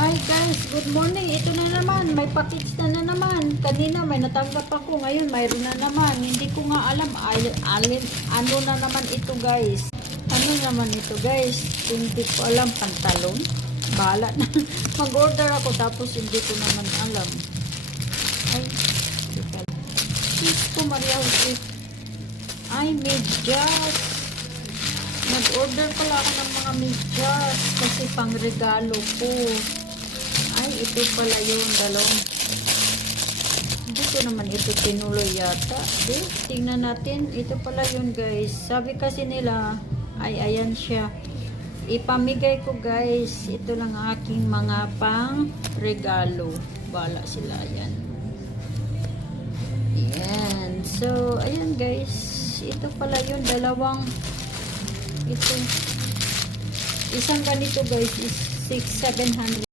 Hi guys, good morning. Ito na naman, may package na naman. Kanina may natanggap ako, ngayon mayroon na naman. Hindi ko nga alam ano na naman ito guys. Ano naman ito guys? Hindi ko alam, pantalon. Bahala na. Mag-order ako tapos hindi ko naman alam. Ay, Sis ko Maria Jose. Ay, medyas. Nag-order pala ako ng mga medyas kasi pang regalo ko. Ay, ito pala yung dalawang. Hindi ko naman ito tinuloy yata. Okay, tingnan natin. Ito pala yun guys. Sabi kasi nila, ay ayan siya. Ipamigay ko guys. Ito lang aking mga pang regalo. Bala sila yan. Yan. So, ayan guys. Ito pala yun. Dalawang ito. Isang ganito guys is 700.